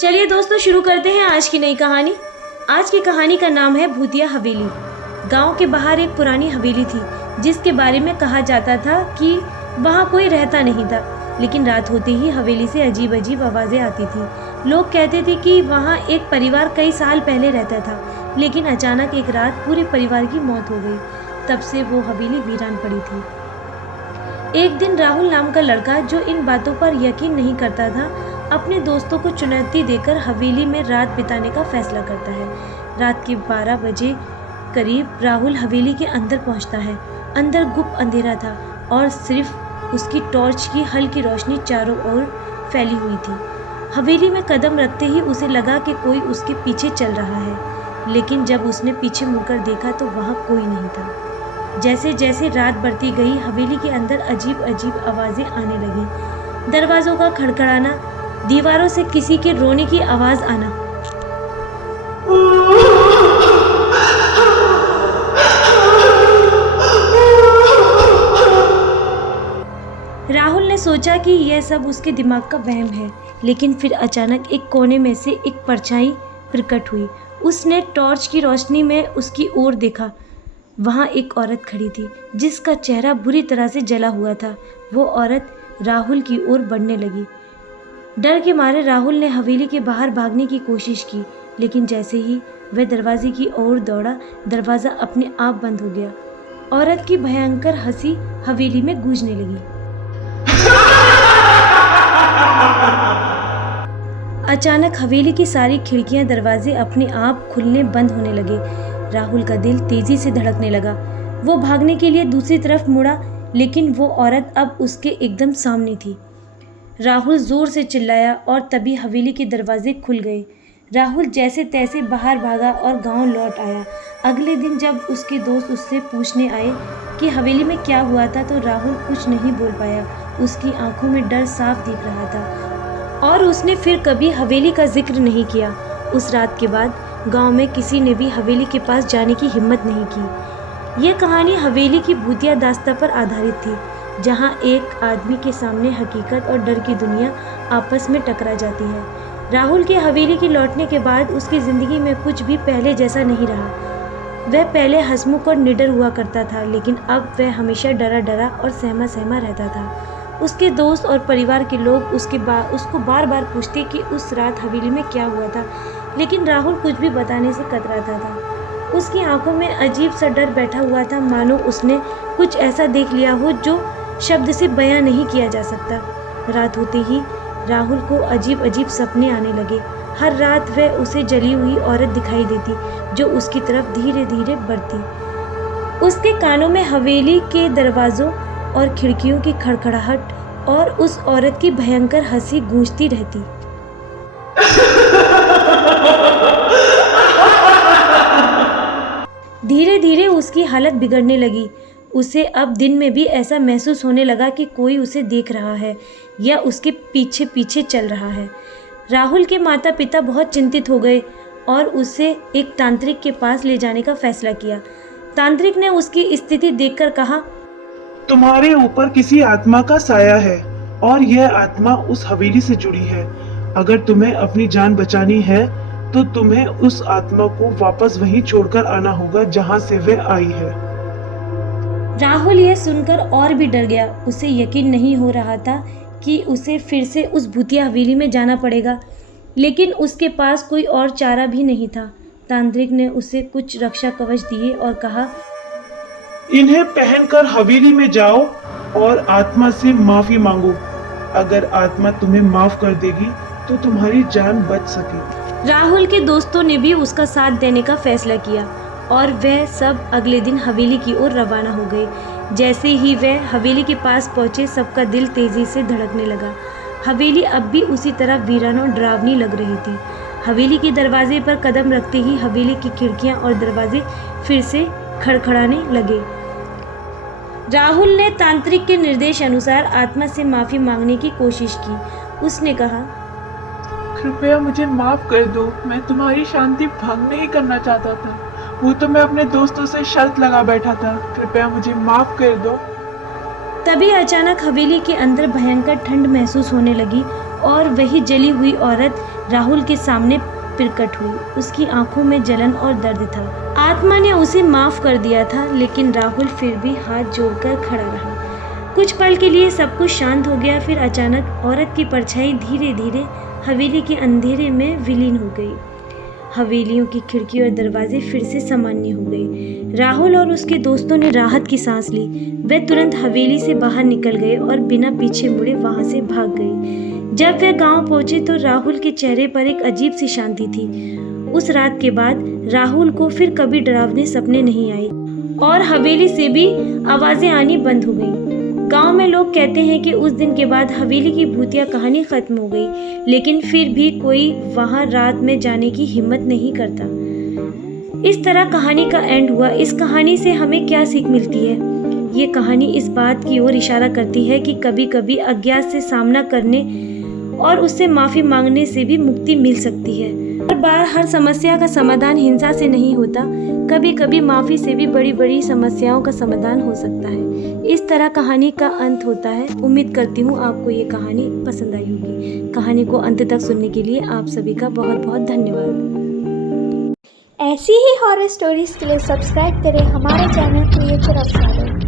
चलिए दोस्तों, शुरू करते हैं आज की नई कहानी। आज की कहानी का नाम है भूतिया हवेली। गांव के बाहर एक पुरानी हवेली थी जिसके बारे में कहा जाता था कि वहां कोई रहता नहीं था, लेकिन रात होते ही हवेली से अजीब अजीब आवाजें आती थी। लोग कहते थे कि वहां एक परिवार कई साल पहले रहता था, लेकिन अचानक एक रात पूरे परिवार की मौत हो गई। तब से वो हवेली वीरान पड़ी थी। एक दिन राहुल नाम का लड़का, जो इन बातों पर यकीन नहीं करता था, अपने दोस्तों को चुनौती देकर हवेली में रात बिताने का फैसला करता है। रात के 12 बजे करीब राहुल हवेली के अंदर पहुंचता है। अंदर गुप्त अंधेरा था और सिर्फ उसकी टॉर्च की हल्की रोशनी चारों ओर फैली हुई थी। हवेली में कदम रखते ही उसे लगा कि कोई उसके पीछे चल रहा है, लेकिन जब उसने पीछे मुड़कर देखा तो वहां कोई नहीं था। जैसे जैसे रात बढ़ती गई, हवेली के अंदर अजीब अजीब आवाजें आने लगी। दरवाजों का खड़खड़ाना, दीवारों से किसी के रोने की आवाज आना। राहुल ने सोचा कि यह सब उसके दिमाग का वहम है, लेकिन फिर अचानक एक कोने में से एक परछाई प्रकट हुई। उसने टॉर्च की रोशनी में उसकी ओर देखा। वहां एक औरत खड़ी थी जिसका चेहरा बुरी तरह से जला हुआ था। वो औरत राहुल की ओर बढ़ने लगी। डर के मारे राहुल ने हवेली के बाहर भागने की कोशिश की, लेकिन जैसे ही वह दरवाजे की ओर दौड़ा, दरवाजा अपने आप बंद हो गया। औरत की भयंकर हंसी हवेली में गूंजने लगी। अचानक हवेली की सारी खिड़कियां, दरवाजे अपने आप खुलने बंद होने लगे। राहुल का दिल तेजी से धड़कने लगा। वो भागने के लिए दूसरी तरफ मुड़ा, लेकिन वो औरत अब उसके एकदम सामने थी। राहुल जोर से चिल्लाया और तभी हवेली के दरवाजे खुल गए। राहुल जैसे तैसे बाहर भागा और गांव लौट आया। अगले दिन जब उसके दोस्त उससे पूछने आए कि हवेली में क्या हुआ था, तो राहुल कुछ नहीं बोल पाया। उसकी आंखों में डर साफ दिख रहा था और उसने फिर कभी हवेली का जिक्र नहीं किया। उस रात के बाद गांव में किसी ने भी हवेली के पास जाने की हिम्मत नहीं की। यह कहानी हवेली की भूतिया दास्तां पर आधारित थी, जहां एक आदमी के सामने हकीकत और डर की दुनिया आपस में टकरा जाती है। राहुल के हवेली के लौटने के बाद उसकी ज़िंदगी में कुछ भी पहले जैसा नहीं रहा। वह पहले हंसमुख और निडर हुआ करता था, लेकिन अब वह हमेशा डरा डरा और सहमा सहमा रहता था। उसके दोस्त और परिवार के लोग उसको बार बार पूछते कि उस रात हवेली में क्या हुआ था, लेकिन राहुल कुछ भी बताने से कतराता था। उसकी आंखों में अजीब सा डर बैठा हुआ था, मानो उसने कुछ ऐसा देख लिया हो जो शब्द से बयां नहीं किया जा सकता। रात होते ही राहुल को अजीब अजीब सपने आने लगे। हर रात वह उसे जली हुई औरत दिखाई देती, जो उसकी तरफ धीरे धीरे बढ़ती। उसके कानों में हवेली के दरवाजों और खिड़कियों की खड़खड़ाहट और उस औरत की भयंकर हंसी गूंजती रहती। धीरे धीरे उसकी हालत बिगड़ने लगी। उसे अब दिन में भी ऐसा महसूस होने लगा कि कोई उसे देख रहा है या उसके पीछे पीछे चल रहा है। राहुल के माता पिता बहुत चिंतित हो गए और उसे एक तांत्रिक के पास ले जाने का फैसला किया। तांत्रिक ने उसकी स्थिति देखकर कहा, तुम्हारे ऊपर किसी आत्मा का साया है और यह आत्मा उस हवेली से जुड़ी है। अगर तुम्हें अपनी जान बचानी है तो तुम्हें उस आत्मा को वापस वहीं छोड़कर आना होगा जहां से वह आई है। राहुल यह सुनकर और भी डर गया। उसे यकीन नहीं हो रहा था कि उसे फिर से उस भूतिया हवेली में जाना पड़ेगा, लेकिन उसके पास कोई और चारा भी नहीं था। तांत्रिक ने उसे कुछ रक्षा कवच दिए और कहा, इन्हें पहनकर हवेली में जाओ और आत्मा से माफी मांगो। अगर आत्मा तुम्हें माफ कर देगी तो तुम्हारी जान बच सकेगी। राहुल के दोस्तों ने भी उसका साथ देने का फैसला किया और वह सब अगले दिन हवेली की ओर रवाना हो गए। जैसे ही वह हवेली के पास पहुंचे, सबका दिल तेजी से धड़कने लगा। हवेली अब भी उसी तरह वीरान और डरावनी लग रही थी। हवेली के दरवाजे पर कदम रखते ही हवेली की खिड़कियां और दरवाजे फिर से खड़खड़ाने लगे। राहुल ने तांत्रिक के निर्देश अनुसार आत्मा से माफी मांगने की कोशिश की। उसने कहा, कृपया मुझे माफ कर दो, मैं तुम्हारी शांति भंग नहीं करना चाहता था। वो तो मैं अपने दोस्तों से शर्त लगा बैठा था। कृपया मुझे माफ कर दो। तभी अचानक हवेली के अंदर भयंकर ठंड महसूस होने लगी और वही जली हुई औरत राहुल के सामने प्रकट हुई। उसकी आंखों में जलन और दर्द था। आत्मा ने उसे माफ कर दिया था, लेकिन राहुल फिर भी हाथ जोड़कर खड़ा रहा। कुछ पल के लिए सब कुछ शांत हो गया। फिर अचानक औरत की परछाई धीरे धीरे हवेली के अंधेरे में विलीन हो गई। हवेलियों की खिड़की और दरवाजे फिर से सामान्य हो गए। राहुल और उसके दोस्तों ने राहत की सांस ली। वे तुरंत हवेली से बाहर निकल गए और बिना पीछे मुड़े वहां से भाग गए। जब वे गांव पहुंचे तो राहुल के चेहरे पर एक अजीब सी शांति थी। उस रात के बाद राहुल को फिर कभी डरावने सपने नहीं आए और हवेली से भी आवाजें आनी बंद हो गईं। गांव में लोग कहते हैं कि उस दिन के बाद हवेली की भूतिया कहानी खत्म हो गई, लेकिन फिर भी कोई वहां रात में जाने की हिम्मत नहीं करता। इस तरह कहानी का एंड हुआ। इस कहानी से हमें क्या सीख मिलती है? ये कहानी इस बात की ओर इशारा करती है कि कभी कभी अज्ञात से सामना करने और उससे माफी मांगने से भी मुक्ति मिल सकती है। हर बार हर समस्या का समाधान हिंसा से नहीं होता। कभी कभी माफी से भी बड़ी बड़ी समस्याओं का समाधान हो सकता है। इस तरह कहानी का अंत होता है। उम्मीद करती हूँ आपको ये कहानी पसंद आई होगी। कहानी को अंत तक सुनने के लिए आप सभी का बहुत बहुत धन्यवाद। ऐसी ही हॉरर स्टोरीज के लिए सब्सक्राइब करें हमारे चैनल क्रिएचर ऑफ शैडो।